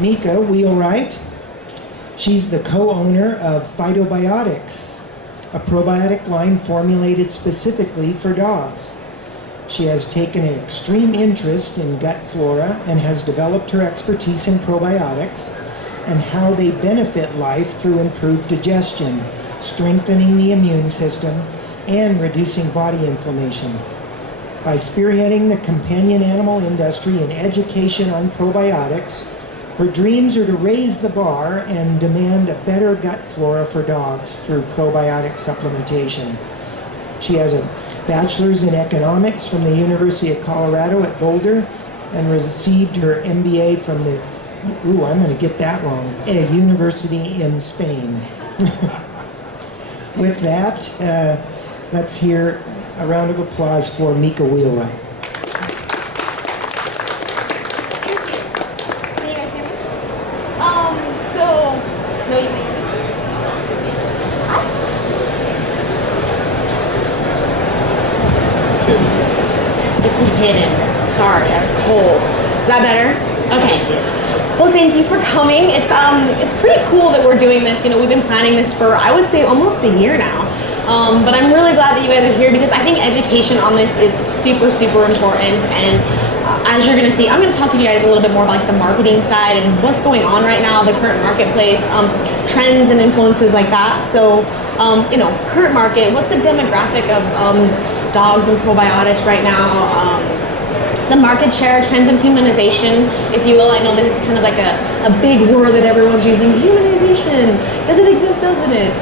Mika Wheelwright. She's the co-owner of Fidobiotics, a probiotic line formulated specifically for dogs. She has taken an extreme interest in gut flora and has developed her expertise in probiotics and how they benefit life through improved digestion, strengthening the immune system, and reducing body inflammation. By spearheading the companion animal industry in education on probiotics, her dreams are to raise the bar and demand a better gut flora for dogs through probiotic supplementation. She has a bachelor's in economics from the University of Colorado at Boulder and received her MBA from the, I'm going to get that wrong, a university in Spain. With that, let's hear a round of applause for Mika Wheelwright. Can you guys hear me? No, you can. It's hidden. Sorry, I was cold. Is that better? Okay. Well, thank you for coming. It's pretty cool that we're doing this. You know, we've been planning this for, I would say, almost a year now. But I'm really glad that you guys are here because I think education on this is super, super important. And as you're going to see, I'm going to talk to you guys a little bit more like the marketing side and what's going on right now, the current marketplace, trends and influences like that. So, you know, current market, what's the demographic of dogs and probiotics right now? The market share, trends in humanization, if you will. I know this is kind of like a big word that everyone's using. Humanization. Does it exist? Doesn't it?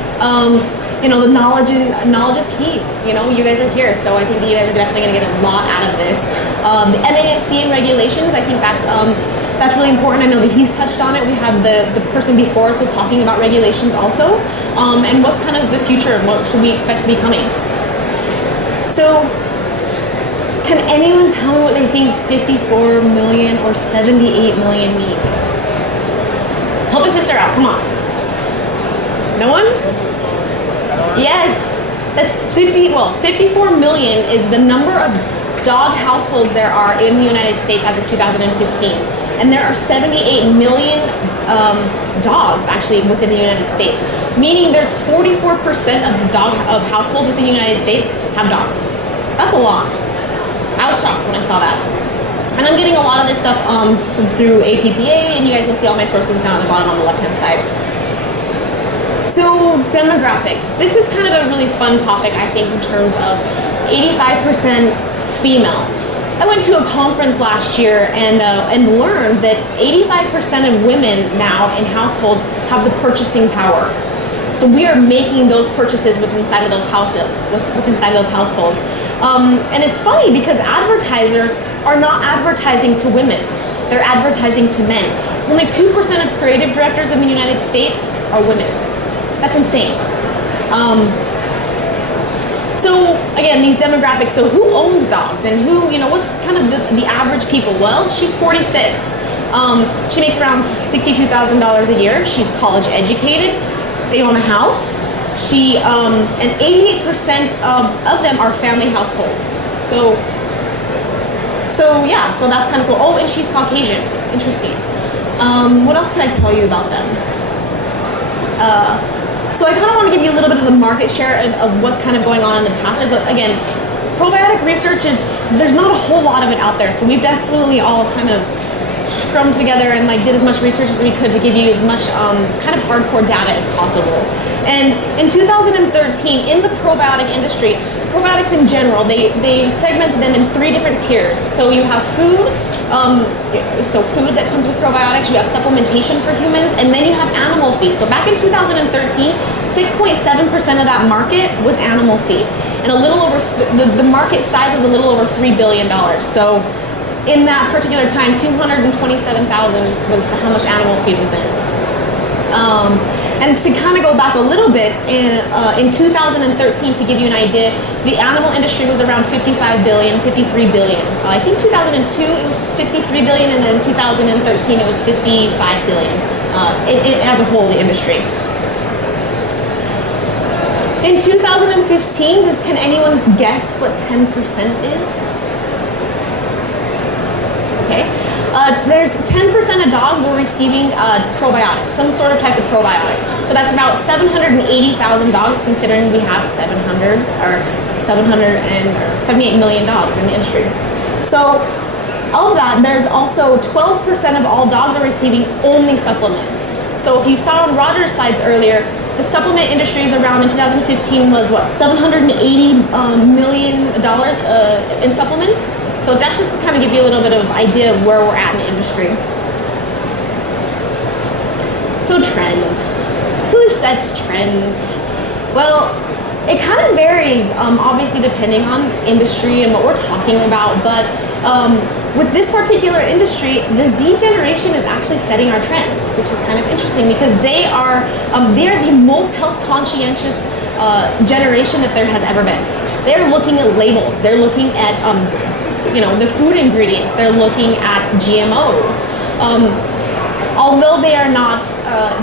You know, the knowledge is key. You know, you guys are here, so I think that you guys are definitely going to get a lot out of this. The NAFC and regulations, I think that's really important. I know that he's touched on it. We had the person before us was talking about regulations also, and what's kind of the future and what should we expect to be coming. So, can anyone tell me what they think 54 million or 78 million means? Help a sister out, come on. No one? Yes, that's 54 million is the number of dog households there are in the United States as of 2015. And there are 78 million dogs actually within the United States, meaning there's 44% of households within the United States have dogs. That's a lot. I was shocked when I saw that. And I'm getting a lot of this stuff through APPA, and you guys will see all my sources down at the bottom on the left-hand side. So demographics. This is kind of a really fun topic, I think, in terms of 85% female. I went to a conference last year and learned that 85% of women now in households have the purchasing power. So we are making those purchases inside of those households. And it's funny because advertisers are not advertising to women. They're advertising to men. Only 2% of creative directors in the United States are women. That's insane. So again, these demographics, so who owns dogs and who, you know, what's kind of the average people? Well, she's 46. She makes around $62,000 a year. She's college educated. They own a house. And 88% of them are family households. So yeah, so that's kind of cool. Oh, and she's Caucasian. Interesting. What else can I tell you about them? So I kind of want to give you a little bit of the market share of what's kind of going on in the past. But again, probiotic research there's not a whole lot of it out there. So we've definitely all kind of scrummed together and did as much research as we could to give you as much kind of hardcore data as possible. And in 2013, in the probiotic industry, probiotics in general, they segmented them in 3 different tiers. So you have food, so food that comes with probiotics, you have supplementation for humans, and then you have animal feed. So back in 2013, 6.7% of that market was animal feed. And the market size was a little over $3 billion. So in that particular time, 227,000 was how much animal feed was in. And to kind of go back a little bit, in 2013, to give you an idea, the animal industry was around 55 billion, 53 billion. I think 2002 it was 53 billion, and then 2013 it was 55 billion. As a whole, the industry. In 2015, can anyone guess what 10% is? Okay. There's 10% of dogs were receiving probiotics, some sort of type of probiotics. So that's about 780,000 dogs, considering we have 778 million dogs in the industry. So of that, there's also 12% of all dogs are receiving only supplements. So if you saw on Roger's slides earlier, the supplement industry is around in 2015 was what, $780 million in supplements. So that's just to kind of give you a little bit of idea of where we're at in the industry. So trends. Who sets trends? Well, it kind of varies, obviously depending on industry and what we're talking about, but with this particular industry, the Z generation is actually setting our trends, which is kind of interesting because they are the most health conscientious generation that there has ever been. They're looking at labels. They're looking at the food ingredients. They're looking at GMOs. Although they are not,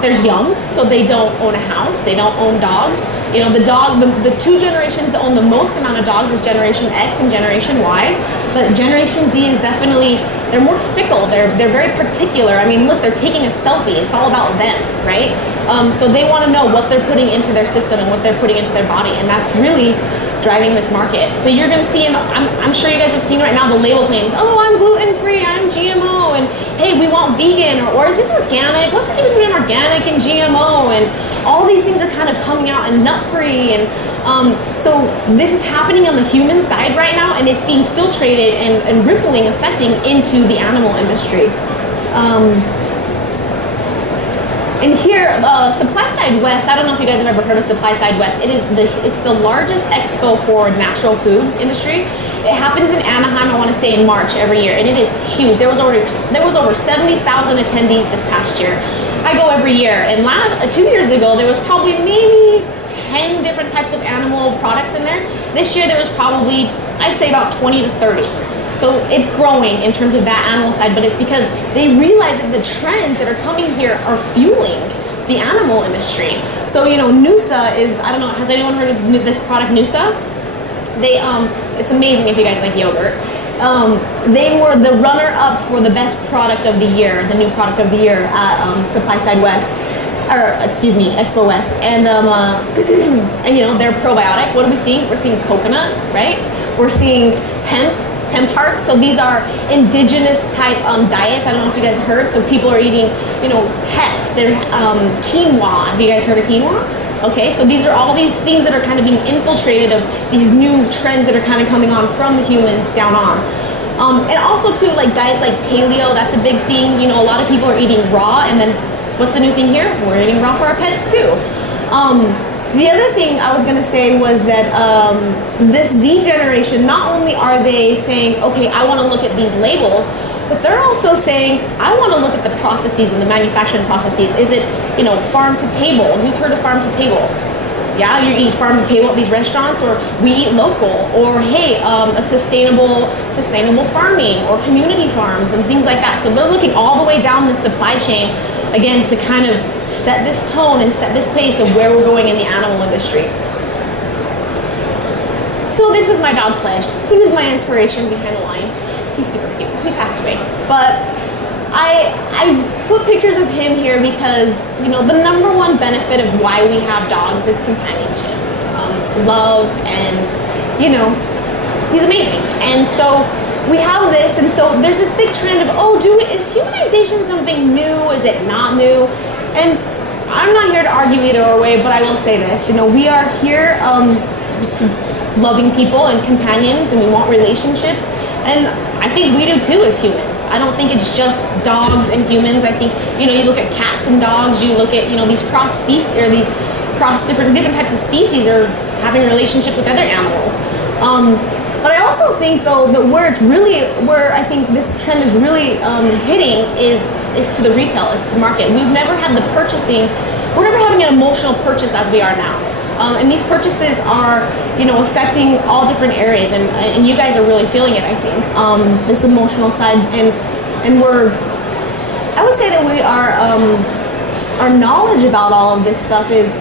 they're young, so they don't own a house, they don't own dogs. The two generations that own the most amount of dogs is Generation X and Generation Y, but Generation Z is definitely, they're more fickle, they're very particular. I mean, look, they're taking a selfie, it's all about them, right? So they want to know what they're putting into their system and what they're putting into their body, and that's really driving this market. So you're going to see, and I'm sure you guys have seen right now the label claims, oh, I'm gluten-free, I'm GMO, and hey, we want vegan, or is this organic? What's the difference between organic and GMO? And all these things are kind of coming out, and nut-free, and so this is happening on the human side right now, and it's being filtrated and rippling, affecting into the animal industry. And here, Supply Side West, I don't know if you guys have ever heard of Supply Side West. It's the largest expo for natural food industry. It happens in Anaheim, I want to say in March every year, and it is huge. There was over 70,000 attendees this past year. I go every year, and 2 years ago, there was probably maybe 10 different types of animal products in there. This year, there was probably, I'd say about 20 to 30. So it's growing in terms of that animal side, but it's because they realize that the trends that are coming here are fueling the animal industry. So, Noosa is, I don't know, has anyone heard of this product, Noosa? It's amazing if you guys like yogurt. They were the runner-up for the best product of the year, the new product of the year at Supply Side West, Expo West. And, they're probiotic. What are we seeing? We're seeing coconut, right? We're seeing hemp hearts. So these are indigenous type diets. I don't know if you guys heard. So people are eating, teff. They're quinoa. Have you guys heard of quinoa? Okay, so these are all these things that are kind of being infiltrated of these new trends that are kind of coming on from the humans down on. And also too, like diets like paleo, that's a big thing. A lot of people are eating raw, and then what's the new thing here? We're eating raw for our pets too. The other thing I was going to say was that this Z generation, not only are they saying, okay, I want to look at these labels, but they're also saying, I want to look at the processes and the manufacturing processes. Is it, farm to table? Who's heard of farm to table? Yeah, you eat farm to table at these restaurants, or we eat local, or hey, a sustainable farming, or community farms and things like that. So they're looking all the way down the supply chain, again, to kind of set this tone and set this pace of where we're going in the animal industry. So this is my dog Pledge. He was my inspiration behind the line. He's super cute. He passed away. But I put pictures of him here because, the number one benefit of why we have dogs is companionship, love, and, he's amazing. And so we have this, and so there's this big trend of, is humanization something new? Is it not new? And I'm not here to argue either way, but I will say this, we are here to loving people and companions, and we want relationships. And I think we do too as humans. I don't think it's just dogs and humans. I think, you look at cats and dogs, you look at, these cross species, or these cross different types of species are having relationships with other animals. But I also think though that where I think this trend is really hitting is to the retail, is to market. We've never had the purchasing, we're never having an emotional purchase as we are now. And these purchases are, affecting all different areas, and you guys are really feeling it, I think, this emotional side, and I would say that we are, our knowledge about all of this stuff is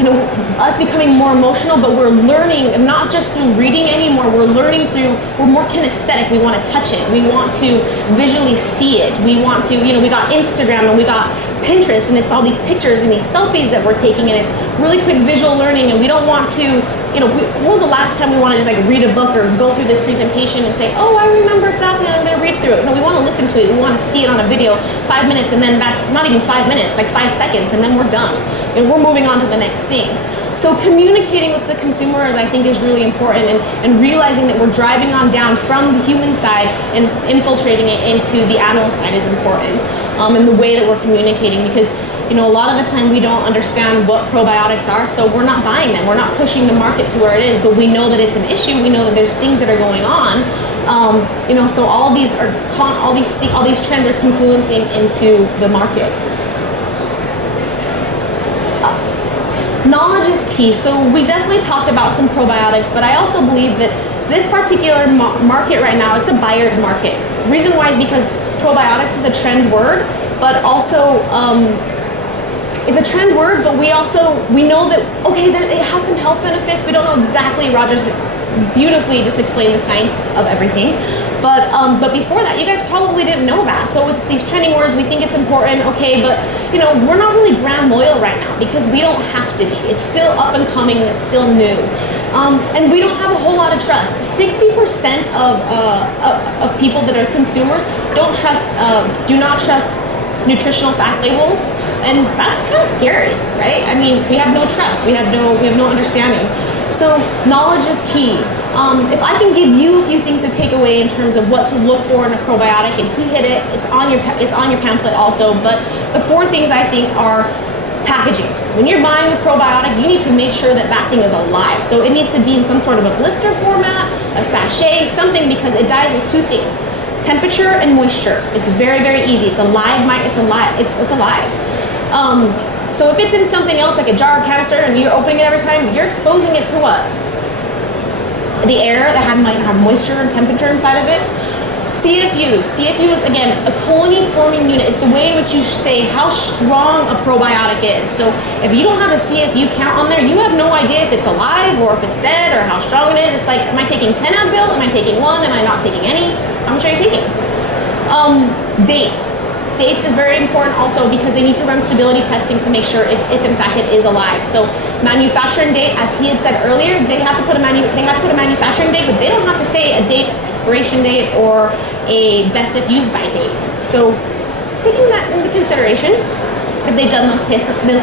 us becoming more emotional, but we're learning not just through reading anymore, we're learning through, we're more kinesthetic, we want to touch it, we want to visually see it, we want to, we got Instagram and we got Pinterest, and it's all these pictures and these selfies that we're taking, and it's really quick visual learning, and we don't want to, when was the last time we wanted to just like read a book or go through this presentation and say, oh, I remember exactly, I'm going to read through it. No, we want to listen to it, we want to see it on a video, 5 minutes, and then that's not even 5 minutes, like 5 seconds, and then we're done. And we're moving on to the next thing. So communicating with the consumers, I think, is really important, and realizing that we're driving on down from the human side and infiltrating it into the animal side is important. And the way that we're communicating, because a lot of the time we don't understand what probiotics are, so we're not buying them. We're not pushing the market to where it is, but we know that it's an issue. We know that there's things that are going on. So all these trends are confluencing into the market. Knowledge is key. So we definitely talked about some probiotics, but I also believe that this particular market right now, it's a buyer's market. Reason why is because probiotics is a trend word, but also it's a trend word, but we know that, okay, it has some health benefits. We don't know exactly, Roger's beautifully just explained the science of everything. But before that, you guys probably didn't know that. So it's these trending words, we think it's important, okay, but we're not really brand loyal right now because we don't have to be. It's still up and coming, it's still new. And we don't have a whole lot of trust. 60% of people that are consumers do not trust nutritional fact labels, and that's kind of scary, right? I mean, we have no trust, we have no understanding. So knowledge is key. If I can give you a few things to take away in terms of what to look for in a probiotic, and he hit it, it's on your pamphlet also, but the 4 things I think are packaging. When you're buying a probiotic, you need to make sure that thing is alive. So it needs to be in some sort of a blister format, a sachet, something, because it dies with 2 things: temperature and moisture. It's very, very easy. It's alive. It's alive. So if it's in something else like a jar or canister and you're opening it every time, you're exposing it to what? The air that might have moisture and temperature inside of it. CFUs. CFU is, again, a colony forming unit. It's the way in which you say how strong a probiotic is. So if you don't have a CFU count on there, you have no idea if it's alive or if it's dead or how strong it is. It's like, am I taking 10 Advil? Am I taking 1? Am I not taking any? How much are you taking? Date. Dates is very important also because they need to run stability testing to make sure if in fact it is alive. So manufacturing date, as he had said earlier, they have to put a manufacturing date, but they don't have to say a date expiration date or a best if used by date. So taking that into consideration, if they've done those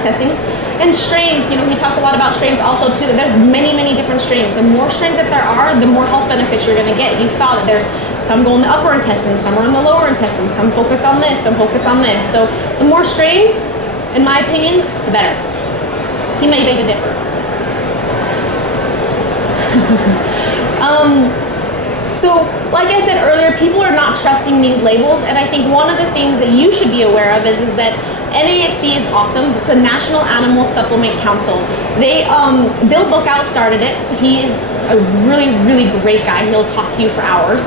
testings. And strains, we talked a lot about strains also too. There's many, many different strains. The more strains that there are, the more health benefits you're gonna get. You saw that there's some go in the upper intestine, some are in the lower intestine, some focus on this, some focus on this. So the more strains, in my opinion, the better. He may beg to differ. So, like I said earlier, people are not trusting these labels, and I think one of the things that you should be aware of is that NASC is awesome. It's a National Animal Supplement Council. Bill Bookout started it. He is a really, really great guy. He'll talk to you for hours.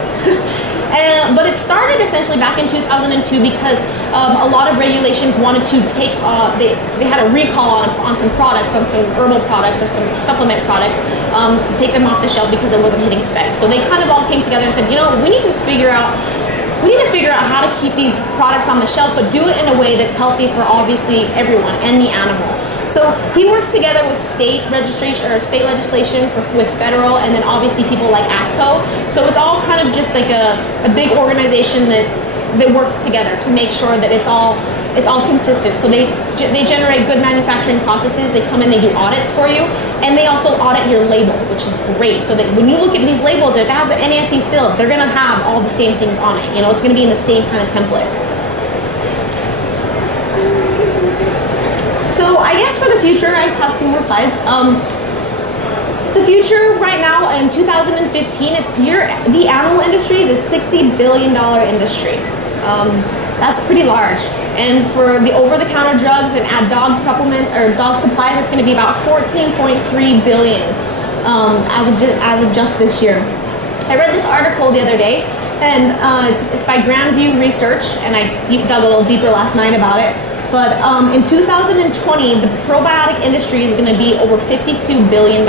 But it started essentially back in 2002 because a lot of regulations wanted to take, they had a recall on some products, on some herbal products or some supplement products to take them off the shelf because it wasn't hitting specs. So they kind of all came together and said, we need to figure out how to keep these products on the shelf, but do it in a way that's healthy for obviously everyone and the animal. So he works together with state registration or state legislation with federal, and then obviously people like AFCO. So it's all kind of just like a big organization that works together to make sure that it's all consistent. So they generate good manufacturing processes. They come in, they do audits for you, and they also audit your label, which is great. So that when you look at these labels, if it has the NASC seal, they're gonna have all the same things on it. It's gonna be in the same kind of template. So I guess for the future, I just have 2 more slides. The future right now in 2015, the animal industry is a $60 billion industry. That's pretty large. And for the over-the-counter drugs and dog supplement or dog supplies, it's going to be about 14.3 billion as of just this year. I read this article the other day, and it's by Grandview Research, and I dug a little deeper last night about it. But in 2020, the probiotic industry is going to be over $52 billion.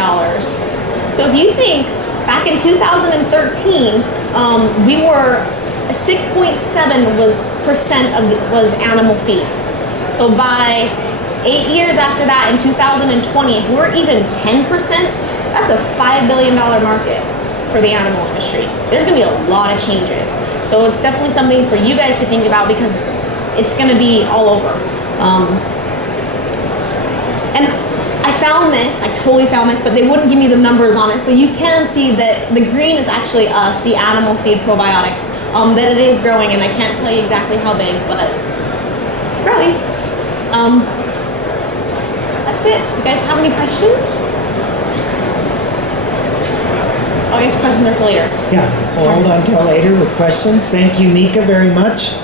So if you think back in 2013, we were 6.7% was animal feed. So by 8 years after that, in 2020, if we're even 10%, that's a $5 billion market for the animal industry. There's going to be a lot of changes. So it's definitely something for you guys to think about because it's going to be all over. And I found this, I totally found this, but they wouldn't give me the numbers on it. So you can see that the green is actually us, the animal feed probiotics, that it is growing, and I can't tell you exactly how big, but it's growing. That's it. You guys have any questions? Oh, I guess questions are for later. Yeah, we'll hold on till later with questions. Thank you, Mika, very much.